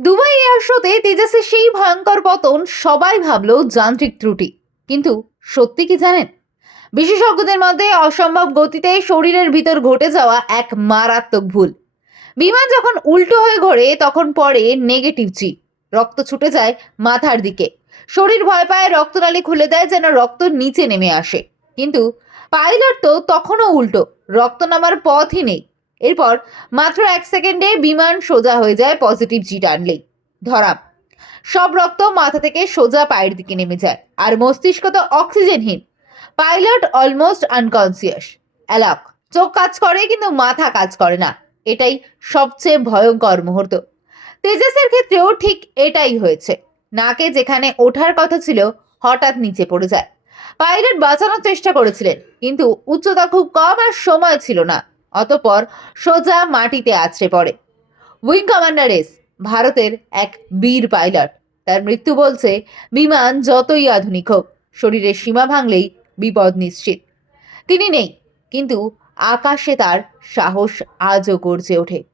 Dubai air শোতে তেজাসের সেই ভয়ঙ্কর পতন সবাই ভাবলো যান্ত্রিক ত্রুটি। কিন্তু সত্যি কি জানেন? বিশেষজ্ঞদের মধ্যে অসম্ভব গতিতে শরীরের ভিতর ঘটে যাওয়া এক মারাত্মক ভুল। বিমান যখন উল্টো হয়ে ঘোরে, তখন পড়ে নেগেটিভ জি রক্ত ছুটে যায় মাথার দিকে। শরীর ভয় পায়, রক্তনালী খুলে দেয় যেন রক্ত নিচে নেমে আসে। কিন্তু পাইলট তো তখনও উল্টো। রক্ত নামার পথই নেই। এরপর মাত্র এক সেকেন্ডে বিমান সোজা হয়ে যায় পজিটিভ জি টানলেই ধরা, সব রক্ত মাথা থেকে সোজা পায়ের দিকে নেমে যায়, আর মস্তিষ্ক তো অক্সিজেনহীন। পাইলট অলমোস্ট আনকনসিয়াস অ্যালক, চোখ কাজ করে কিন্তু মাথা কাজ করে না, এটাই সবচেয়ে ভয়ঙ্কর মুহূর্ত। তেজাসের ক্ষেত্রেও ঠিক এটাই হয়েছে, নাকে যেখানে ওঠার কথা ছিল হঠাৎ নিচে পড়ে যায়। পাইলট বাঁচানোর চেষ্টা করেছিলেন, কিন্তু উচ্চতা খুব কম আর সময় ছিল না। অতপর সোজা মাটিতে আছড়ে পড়ে। উইং কমান্ডার এস, ভারতের এক বীর পাইলট। তার মৃত্যু বলছে, বিমান যতই আধুনিক হোক, শরীরের সীমা ভাঙলেই বিপদ নিশ্চিত। তিনি নেই, কিন্তু আকাশে তার সাহস আজও গর্জে ওঠে।